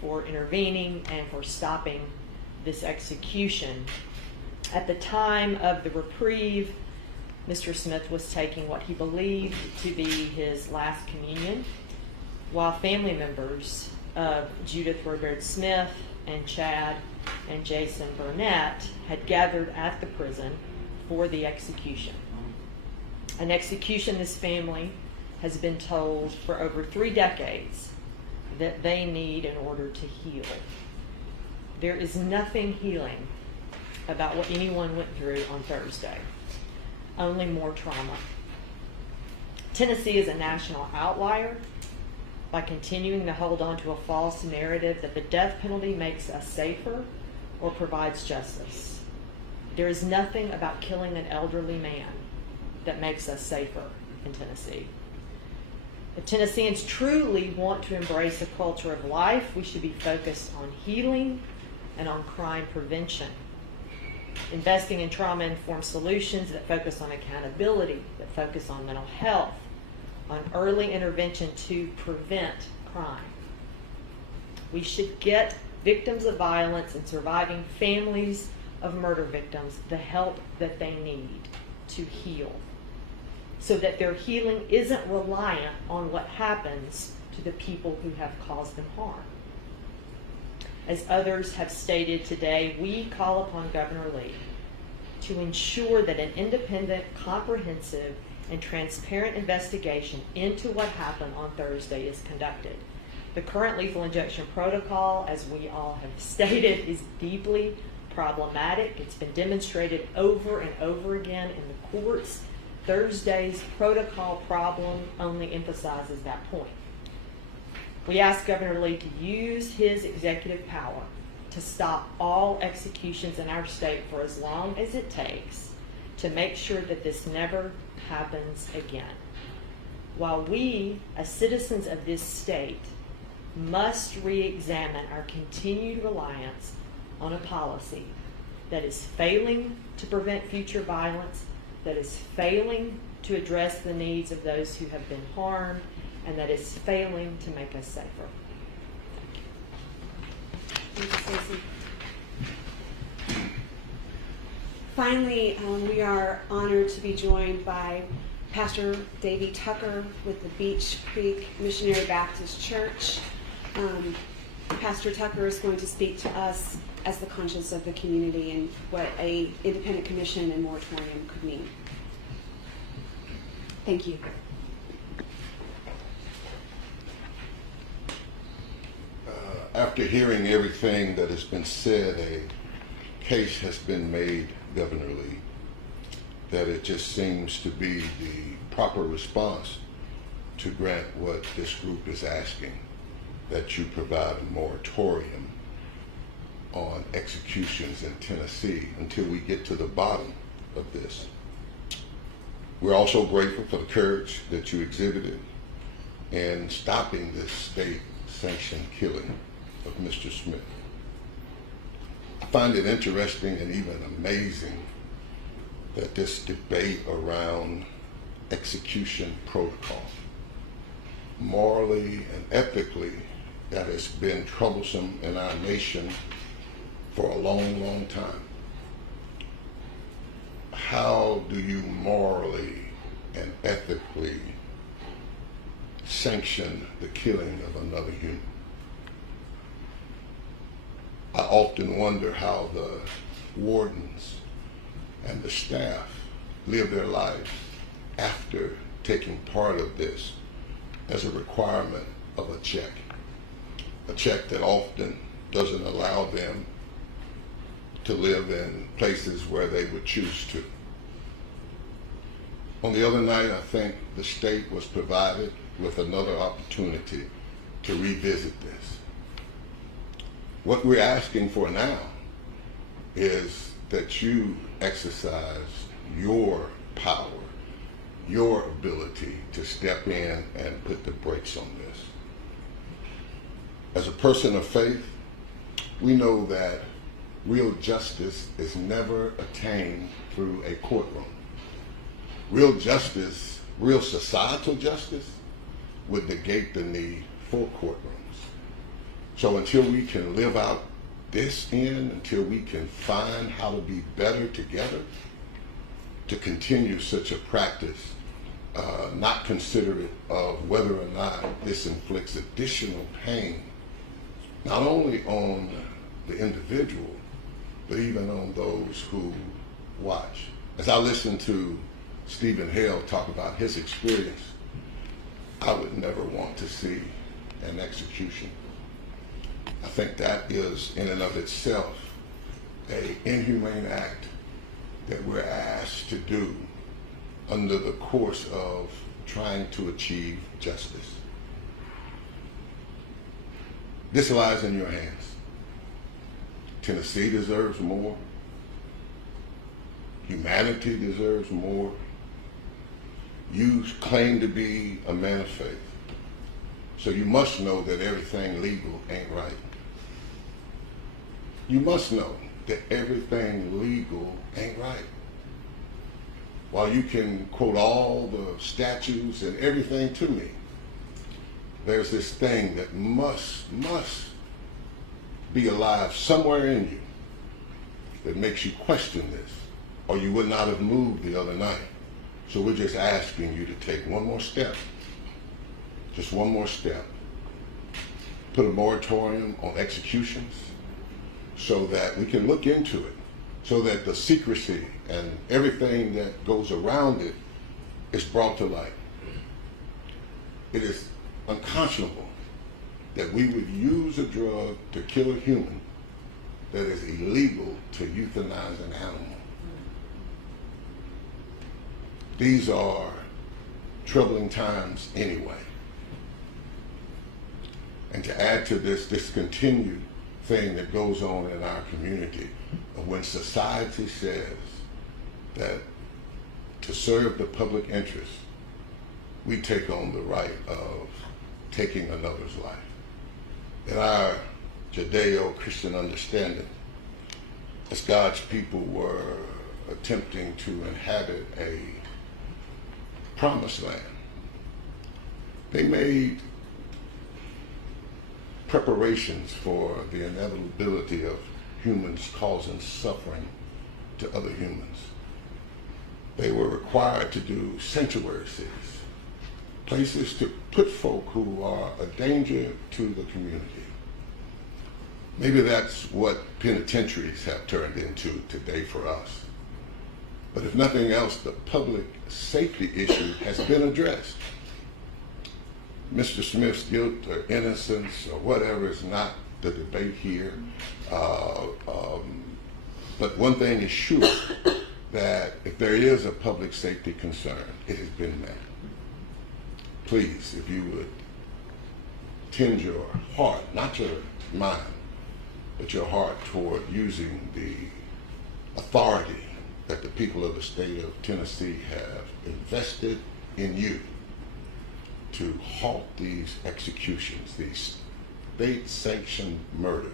for intervening and for stopping this execution. At the time of the reprieve, Mr. Smith was taking what he believed to be his last communion, while family members of Judith Roberts Smith and Chad and Jason Burnett had gathered at the prison for the execution. An execution this family has been told for over 3 decades that they need in order to heal. There is nothing healing about what anyone went through on Thursday, only more trauma. Tennessee is a national outlier by continuing to hold on to a false narrative that the death penalty makes us safer or provides justice. There is nothing about killing an elderly man that makes us safer in Tennessee. If Tennesseans truly want to embrace a culture of life, we should be focused on healing and on crime prevention. Investing in trauma-informed solutions that focus on accountability, that focus on mental health, on early intervention to prevent crime. We should get victims of violence and surviving families of murder victims the help that they need to heal, so that their healing isn't reliant on what happens to the people who have caused them harm. As others have stated today, we call upon Governor Lee to ensure that an independent, comprehensive, and transparent investigation into what happened on Thursday is conducted. The current lethal injection protocol, as we all have stated, is deeply problematic. It's been demonstrated over and over again in the courts. Thursday's protocol problem only emphasizes that point. We ask Governor Lee to use his executive power to stop all executions in our state for as long as it takes to make sure that this never happens again. While we, as citizens of this state, must re-examine our continued reliance on a policy that is failing to prevent future violence, that is failing to address the needs of those who have been harmed, and that is failing to make us safer. Thank you, Stacey. Finally, we are honored to be joined by Pastor Davey Tucker with the Beech Creek Missionary Baptist Church. Pastor Tucker is going to speak to us as the conscience of the community and what an independent commission and moratorium could mean. Thank you. After hearing everything that has been said, a case has been made, Governor Lee, that it just seems to be the proper response to grant what this group is asking, that you provide a moratorium on executions in Tennessee until we get to the bottom of this. We're also grateful for the courage that you exhibited in stopping this state-sanctioned killing of Mr. Smith. I find it interesting and even amazing that this debate around execution protocol, morally and ethically, that has been troublesome in our nation for a long, long time. How do you morally and ethically sanction the killing of another human? I often wonder how the wardens and the staff live their lives after taking part of this as a requirement of a check that often doesn't allow them to live in places where they would choose to. On the other night, I think the state was provided with another opportunity to revisit this. What we're asking for now is that you exercise your power, your ability to step in and put the brakes on this. As a person of faith, we know that real justice is never attained through a courtroom. Real justice, real societal justice, would negate the need for courtrooms. So until we can live out this end, until we can find how to be better together, to continue such a practice, not considerate of whether or not this inflicts additional pain, not only on the individual, but even on those who watch. As I listen to Stephen Hale talk about his experience, I would never want to see an execution. I think that is in and of itself an inhumane act that we're asked to do under the course of trying to achieve justice. This lies in your hands. Tennessee deserves more. Humanity deserves more. You claim to be a man of faith, so you must know that everything legal ain't right. You must know that everything legal ain't right. While you can quote all the statutes and everything to me, there's this thing that must be alive somewhere in you that makes you question this, or you would not have moved the other night. So we're just asking you to take one more step, just one more step. Put a moratorium on executions so that we can look into it, so that the secrecy and everything that goes around it is brought to light. It is unconscionable that we would use a drug to kill a human that is illegal to euthanize an animal. These are troubling times anyway. And to add to this continued thing that goes on in our community, when society says that to serve the public interest, we take on the right of taking another's life. In our Judeo-Christian understanding, as God's people were attempting to inhabit a promised land, they made preparations for the inevitability of humans causing suffering to other humans. They were required to do sanctuary cities, places to put folk who are a danger to the community. Maybe that's what penitentiaries have turned into today for us. But if nothing else, the public safety issue has been addressed. Mr. Smith's guilt or innocence or whatever is not the debate here. But one thing is sure, that if there is a public safety concern, it has been met. Please, if you would tend your heart, not your mind, but your heart toward using the authority that the people of the state of Tennessee have invested in you to halt these executions, these state-sanctioned murders,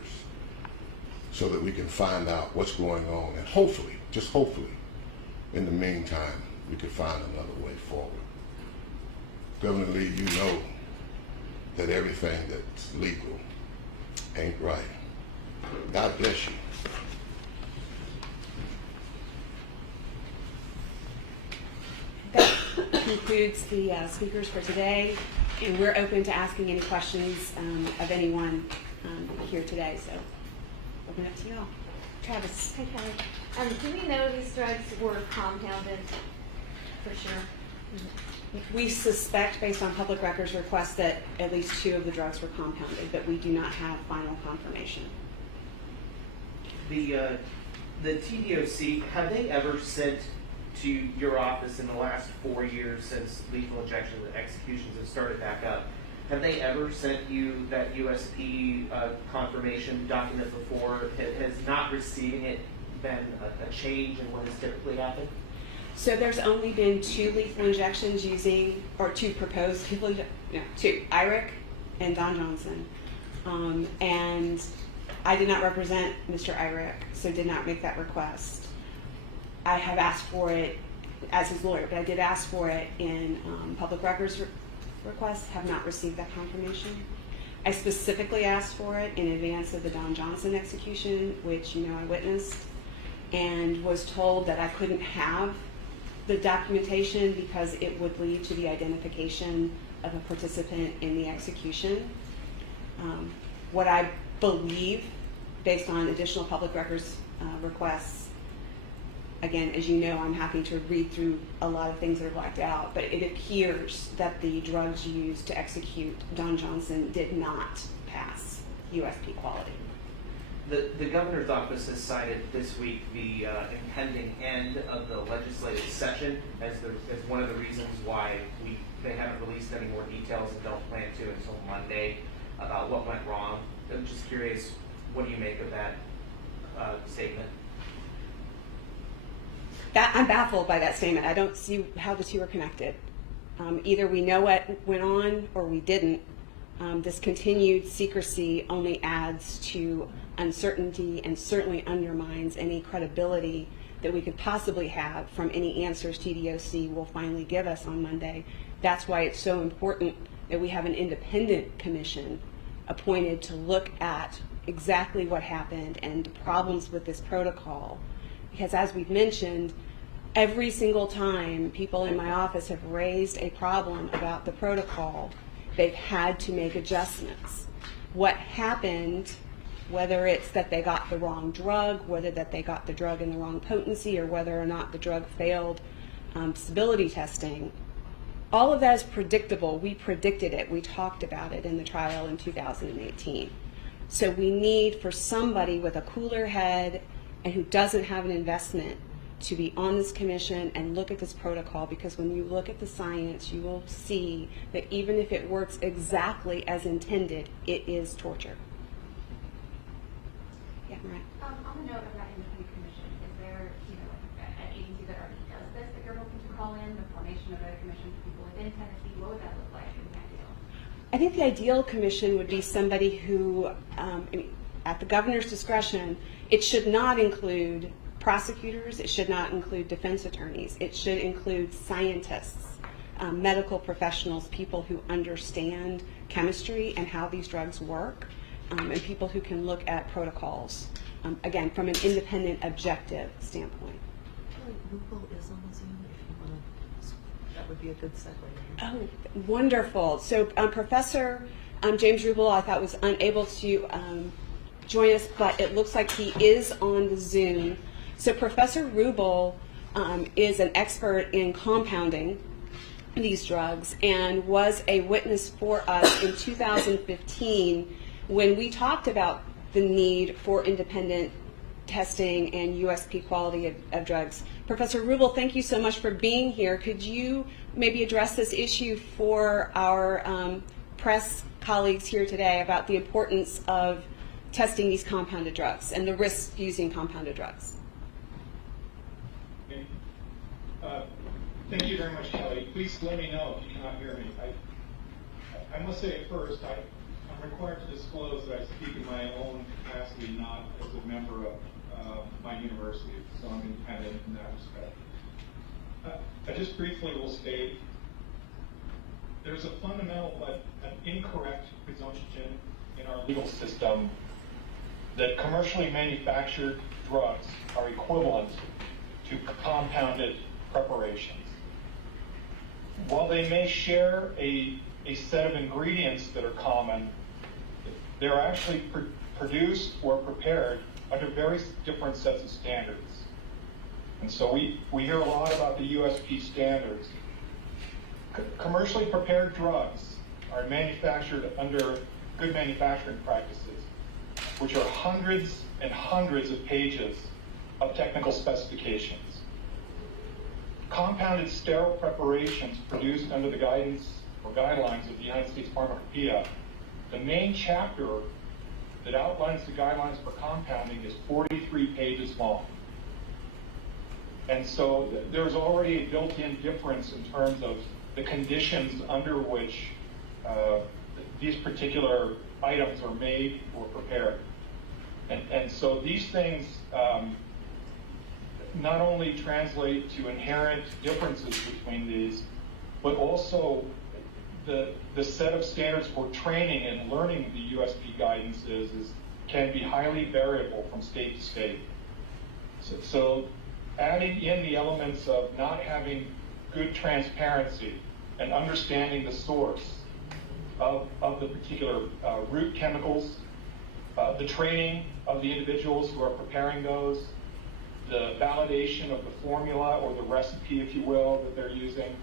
so that we can find out what's going on, and hopefully, just hopefully, in the meantime, we can find another way forward. Governor Lee, you know that everything that's legal ain't right. God bless you. That concludes the speakers for today, and we're open to asking any questions of anyone here today, so open up to you all. Travis. Hi, Kelly. Do we know these drugs were compounded for sure? We suspect, based on public records requests, that at least 2 of the drugs were compounded, but we do not have final confirmation. The TDOC, have they ever sent to your office in the last 4 years since lethal injection and executions have started back up? Have they ever sent you that USP confirmation document before? Has not receiving it been a change in what has typically happened? So there's only been 2 lethal injections using, or 2 proposed lethal injections, no, 2, IRIC and Don Johnson. And I did not represent Mr. IRIC, so did not make that request. I have asked for it as his lawyer, but I did ask for it in public records requests, have not received that confirmation. I specifically asked for it in advance of the Don Johnson execution, which I witnessed, and was told that I couldn't have the documentation because it would lead to the identification of a participant in the execution. What I believe, based on additional public records requests, again, as you know, I'm happy to read through a lot of things that are blacked out, but it appears that the drugs used to execute Don Johnson did not pass USP quality. The governor's office has cited this week the impending end of the legislative session as one of the reasons why they haven't released any more details and don't plan to until Monday about what went wrong. I'm just curious, what do you make of that statement? I'm baffled by that statement. I don't see how the two are connected. Either we know what went on or we didn't. This continued secrecy only adds to uncertainty and certainly undermines any credibility that we could possibly have from any answers TDOC will finally give us on Monday. That's why it's so important that we have an independent commission appointed to look at exactly what happened and the problems with this protocol. Because as we've mentioned, every single time people in my office have raised a problem about the protocol, they've had to make adjustments. What happened, whether it's that they got the wrong drug, whether that they got the drug in the wrong potency, or whether or not the drug failed stability testing, all of that is predictable. We predicted it. We talked about it in the trial in 2018. So we need for somebody with a cooler head and who doesn't have an investment to be on this commission and look at this protocol, because when you look at the science, you will see that even if it works exactly as intended, it is torture. Yeah, Mariah. On the note of that independent commission, is there, an agency that already does this that you're hoping to call in, the formation of a commission for people within Tennessee? What would that look like in the ideal? I think the ideal commission would be somebody who, at the governor's discretion, it should not include prosecutors, it should not include defense attorneys, it should include scientists, medical professionals, people who understand chemistry and how these drugs work, and people who can look at protocols, again, from an independent, objective standpoint. Google is on the Zoom if you want to. That would be a good segue. Oh, wonderful. So Professor James Rubel, I thought, was unable to join us, but it looks like he is on the Zoom. So Professor Rubel is an expert in compounding these drugs and was a witness for us in 2015 when we talked about the need for independent testing and USP quality of drugs. Professor Rubel, thank you so much for being here. Could you maybe address this issue for our press colleagues here today about the importance of testing these compounded drugs and the risks using compounded drugs? Okay. Thank you very much, Kelly. Please let me know if you cannot hear me. I must say at first, I'm required to disclose that I speak in my own capacity, not as a member of my university, so I'm independent in that respect. I just briefly will state there's a fundamental but an incorrect presumption in our legal system that commercially manufactured drugs are equivalent to compounded preparations. While they may share a set of ingredients that are common, they're actually produced or prepared under very different sets of standards. And so we hear a lot about the USP standards. Commercially prepared drugs are manufactured under good manufacturing practices, which are hundreds and hundreds of pages of technical specifications. Compounded sterile preparations produced under the guidance or guidelines of the United States Pharmacopoeia, the main chapter that outlines the guidelines for compounding is 43 pages long. And so there's already a built-in difference in terms of the conditions under which these particular items are made or prepared. And so these things not only translate to inherent differences between these, but also the set of standards for training and learning the USP guidance can be highly variable from state to state. So adding in the elements of not having good transparency and understanding the source of the particular root chemicals, the training of the individuals who are preparing those, the validation of the formula or the recipe, if you will, that they're using,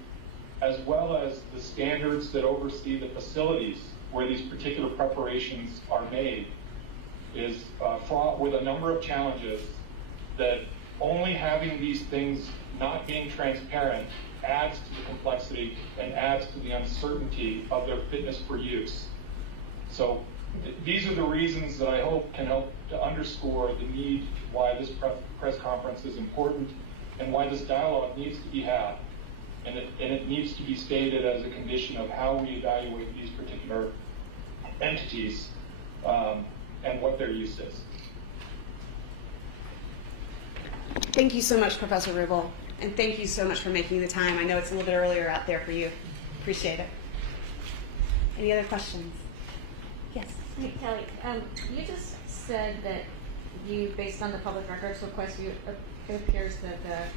as well as the standards that oversee the facilities where these particular preparations are made, is fraught with a number of challenges that only having these things not being transparent adds to the complexity and adds to the uncertainty of their fitness for use. So these are the reasons that I hope can help to underscore the need why this press conference is important and why this dialogue needs to be had. And it needs to be stated as a condition of how we evaluate these particular entities and what their use is. Thank you so much, Professor Rubel, and thank you so much for making the time. I know it's a little bit earlier out there for you. Appreciate it. Any other questions? Yes. Hey, Kelly, you just said that you, based on the public records request, it appears that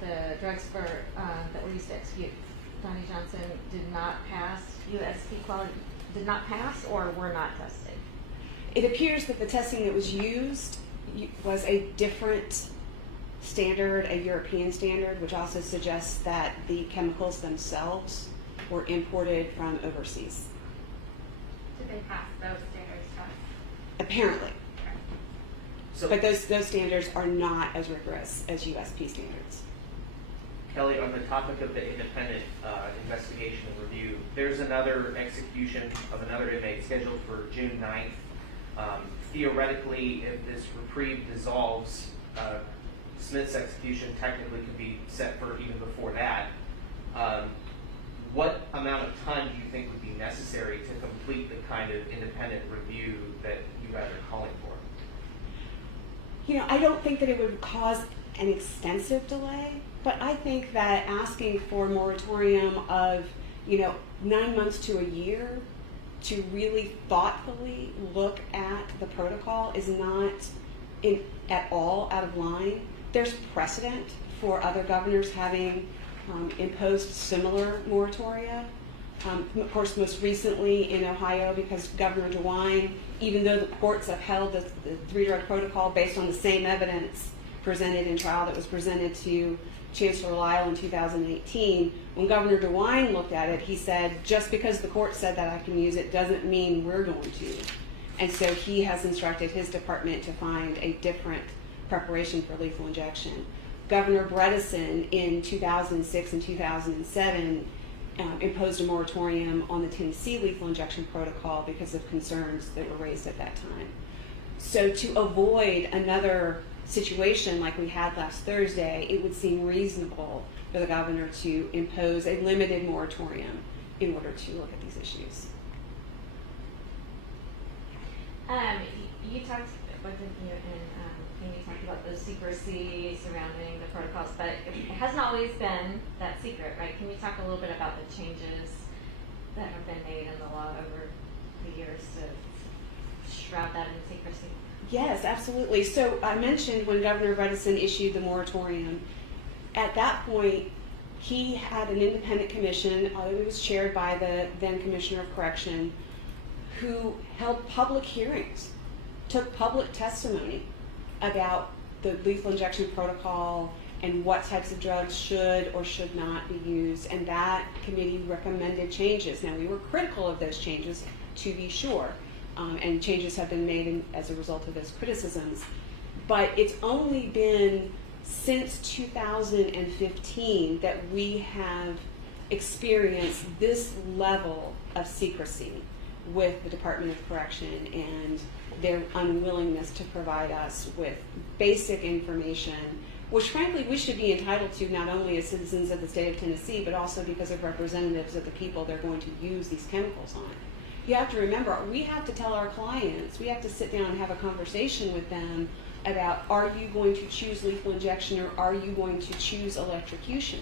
the drugs that were used to execute Donnie Johnson did not pass USP quality, did not pass or were not tested? It appears that the testing that was used was a different standard, a European standard, which also suggests that the chemicals themselves were imported from overseas. Did they pass those standards tests? Apparently. So, But those standards are not as rigorous as USP standards. Kelly, on the topic of the independent investigation and review, there's another execution of another inmate scheduled for June 9th. Theoretically, if this reprieve dissolves, Smith's execution technically could be set for even before that. What amount of time do you think would be necessary to complete the kind of independent review that you guys are calling for? You know, I don't think that it would cause an extensive delay, but I think that asking for a moratorium of, 9 months to a year to really thoughtfully look at the protocol is not at all out of line. There's precedent for other governors having imposed similar moratoria. Of course, most recently in Ohio, because Governor DeWine, even though the courts upheld the three-drug protocol based on the same evidence presented in trial that was presented to Chancellor Lyle in 2018, when Governor DeWine looked at it, he said, just because the court said that I can use it doesn't mean we're going to. And so he has instructed his department to find a different preparation for lethal injection. Governor Bredesen in 2006 and 2007 imposed a moratorium on the Tennessee lethal injection protocol because of concerns that were raised at that time. So to avoid another situation like we had last Thursday, it would seem reasonable for the governor to impose a limited moratorium in order to look at these issues. You talked, wasn't you, and you talked about the secrecy surrounding the protocols, but it hasn't always been that secret, right? Can you talk a little bit about the changes that have been made in the law over the years to shroud that in secrecy? Yes, absolutely. So I mentioned when Governor Bredesen issued the moratorium, at that point, he had an independent commission. It was chaired by the then Commissioner of Correction, who held public hearings, took public testimony about the lethal injection protocol and what types of drugs should or should not be used. And that committee recommended changes. Now, we were critical of those changes, to be sure. And changes have been made as a result of those criticisms. But it's only been since 2015 that we have experienced this level of secrecy with the Department of Correction and their unwillingness to provide us with basic information, which frankly we should be entitled to not only as citizens of the state of Tennessee, but also because of representatives of the people they're going to use these chemicals on. You have to remember, we have to tell our clients, we have to sit down and have a conversation with them about, are you going to choose lethal injection or are you going to choose electrocution?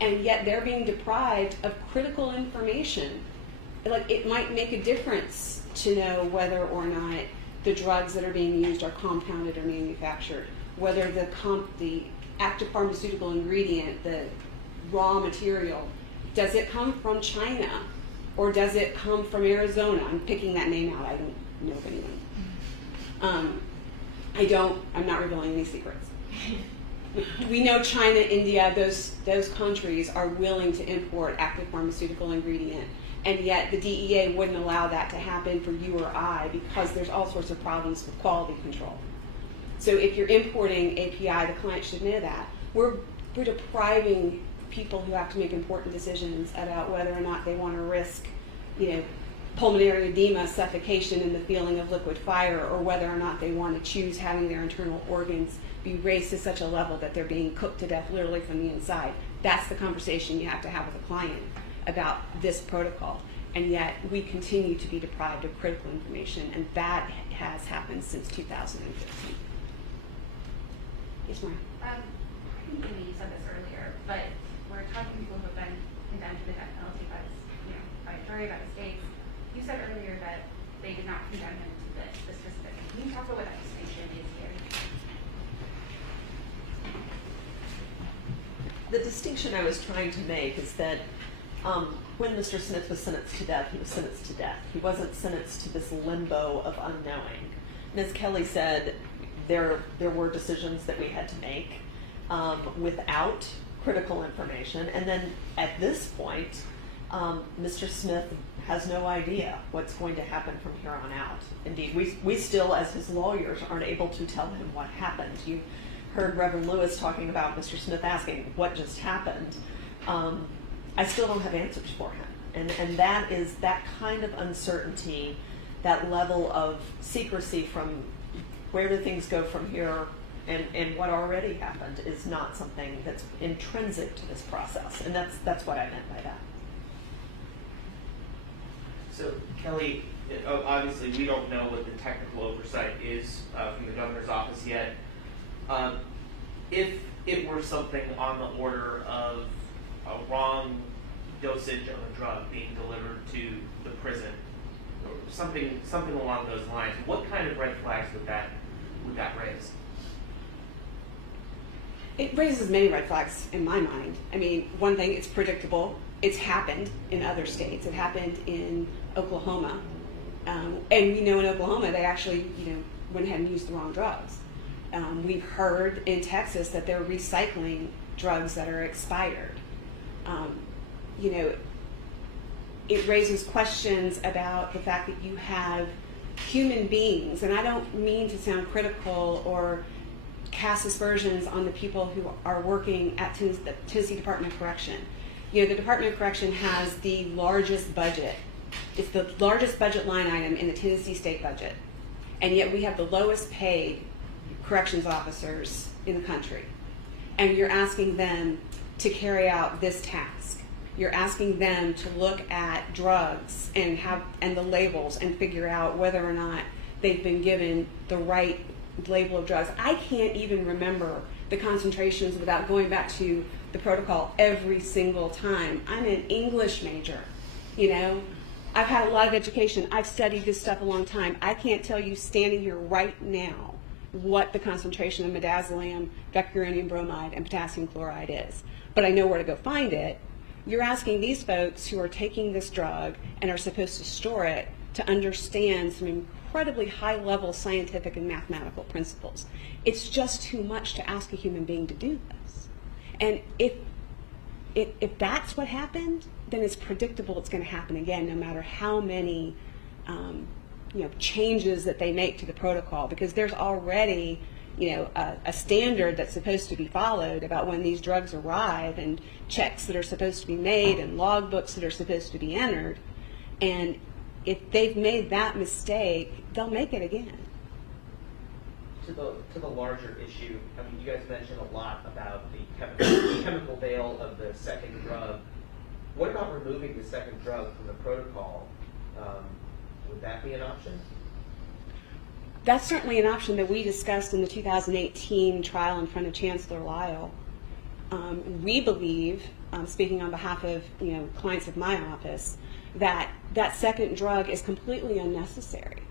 and yet they're being deprived of critical information. Like, it might make a difference to know whether or not the drugs that are being used are compounded or manufactured, whether the active pharmaceutical ingredient, the raw material, does it come from China or does it come from Arizona? I'm picking that name out. I don't know of anyone. I'm not revealing any secrets. We know China, India, those countries are willing to import active pharmaceutical ingredient, and yet the DEA wouldn't allow that to happen for you or I because there's all sorts of problems with quality control. So if you're importing API, the client should know that. We're depriving people who have to make important decisions about whether or not they want to risk, pulmonary edema, suffocation, and the feeling of liquid fire, or whether or not they want to choose having their internal organs be raised to such a level that they're being cooked to death literally from the inside. That's the conversation you have to have with a client about this protocol. And yet we continue to be deprived of critical information, and that has happened since 2015. Yes, Maria. I think Amy said this earlier, but we're talking to people who have been condemned to the death penalty by a jury, by the states. You said earlier that they did not condemn him to this specific. Can you talk about what that distinction is here? The distinction I was trying to make is that when Mr. Smith was sentenced to death, he was sentenced to death. He wasn't sentenced to this limbo of unknowing. And as Kelly said, there were decisions that we had to make without critical information. And then at this point, Mr. Smith has no idea what's going to happen from here on out. Indeed, we still, as his lawyers, aren't able to tell him what happened. You heard Reverend Lewis talking about Mr. Smith asking what just happened. I still don't have answers for him. And that is that kind of uncertainty, that level of secrecy from where do things go from here and what already happened is not something that's intrinsic to this process. And that's what I meant by that. So, Kelly, obviously we don't know what the technical oversight is from the governor's office yet. If it were something on the order of a wrong dosage of a drug being delivered to the prison, or something along those lines, what kind of red flags would that raise? It raises many red flags in my mind. I mean, one thing, it's predictable. It's happened in other states. It happened in Oklahoma. And we know in Oklahoma they actually, went ahead and used the wrong drugs. We've heard in Texas that they're recycling drugs that are expired. It raises questions about the fact that you have human beings, and I don't mean to sound critical or cast aspersions on the people who are working at the Tennessee Department of Correction. The Department of Correction has the largest budget. It's the largest budget line item in the Tennessee state budget, and yet we have the lowest paid corrections officers in the country. And you're asking them to carry out this task. You're asking them to look at drugs and the labels and figure out whether or not they've been given the right label of drugs. I can't even remember the concentrations without going back to the protocol every single time. I'm an English major, I've had a lot of education. I've studied this stuff a long time. I can't tell you standing here right now what the concentration of midazolam, vecuronium bromide, and potassium chloride is. But I know where to go find it. You're asking these folks who are taking this drug and are supposed to store it to understand some incredibly high-level scientific and mathematical principles. It's just too much to ask a human being to do this. And if that's what happened, then it's predictable it's going to happen again, no matter how many changes that they make to the protocol, because there's already a standard that's supposed to be followed about when these drugs arrive, and checks that are supposed to be made, and logbooks that are supposed to be entered. And if they've made that mistake, they'll make it again. To the larger issue, I mean, you guys mentioned a lot about the chemical veil of the second drug. What about removing the second drug from the protocol? Would that be an option? That's certainly an option that we discussed in the 2018 trial in front of Chancellor Lyle. We believe speaking on behalf of clients of my office, that second drug is completely unnecessary,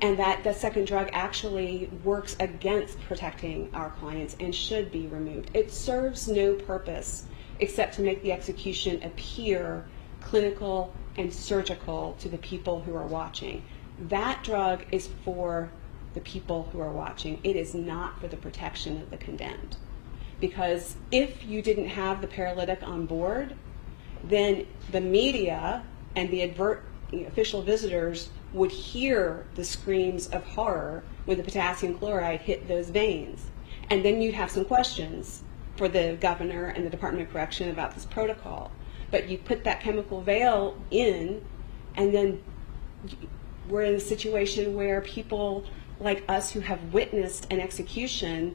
and that second drug actually works against protecting our clients and should be removed. It serves no purpose except to make the execution appear clinical and surgical to the people who are watching. That drug is for the people who are watching. It is not for the protection of the condemned. Because if you didn't have the paralytic on board, then the media and the official visitors would hear the screams of horror when the potassium chloride hit those veins. And then you'd have some questions for the governor and the Department of Correction about this protocol. But you put that chemical veil in, and then we're in a situation where people like us who have witnessed an execution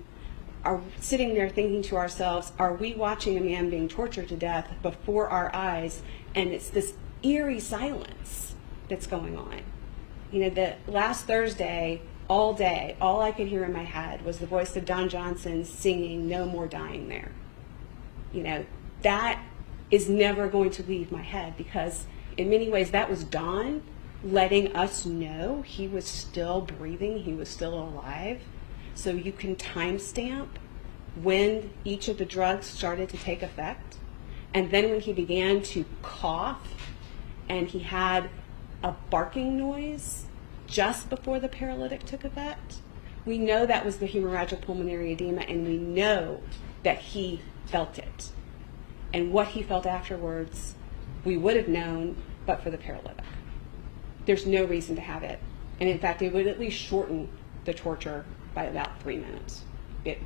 are sitting there thinking to ourselves, are we watching a man being tortured to death before our eyes? And it's this eerie silence that's going on. The last Thursday, all day, all I could hear in my head was the voice of Don Johnson singing "No More Dying There." That is never going to leave my head, because in many ways that was Don letting us know he was still breathing, he was still alive. So you can timestamp when each of the drugs started to take effect. And then when he began to cough and he had a barking noise just before the paralytic took effect, we know that was the hemorrhagic pulmonary edema, and we know that he felt it. And what he felt afterwards, we would have known, but for the paralytic. There's no reason to have it. And in fact, it would at least shorten the torture by about 3 minutes,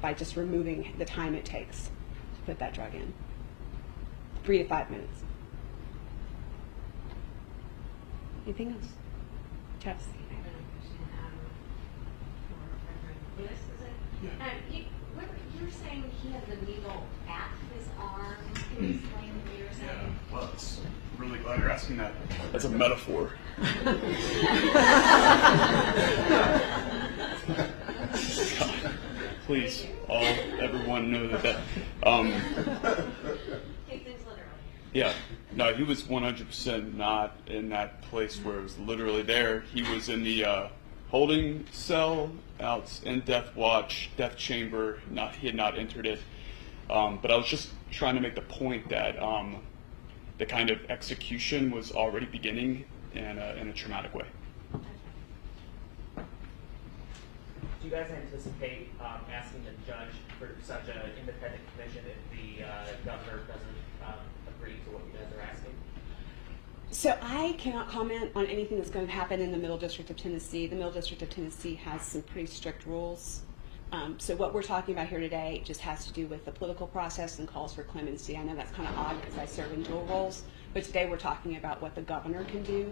by just removing the time it takes to put that drug in. 3 to 5 minutes. Anything else? Chess? I have another question. For Reverend Lewis, is it? Yeah. You were saying he had the needle at his arm. Can you explain what you were saying? Well, it's really glad you're asking that. That's a metaphor. Please, everyone know that. Take things literally. Yeah, no, he was 100% not in that place where it was literally there. He was in the holding cell, out in death watch, death chamber. He had not entered it. But I was just trying to make the point that the kind of execution was already beginning in a traumatic way. Do you guys anticipate asking the judge for such an independent commission if the governor doesn't agree to what you guys are asking? So I cannot comment on anything that's going to happen in the Middle District of Tennessee. The Middle District of Tennessee has some pretty strict rules. So what we're talking about here today just has to do with the political process and calls for clemency. I know that's kind of odd because I serve in dual roles, but today we're talking about what the governor can do.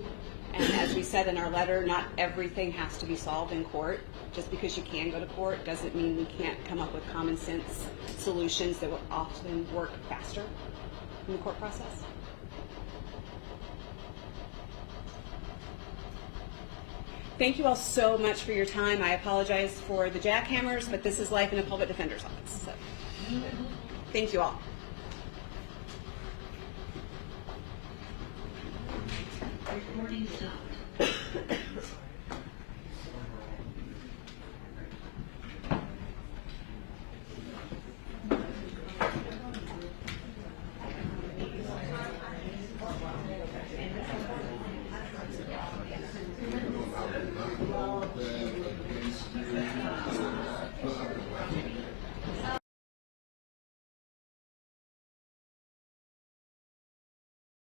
And as we said in our letter, not everything has to be solved in court. Just because you can go to court doesn't mean we can't come up with common sense solutions that will often work faster in the court process. Thank you all so much for your time. I apologize for the jackhammers, but this is life in a public defender's office. So, thank you all. Recording stopped.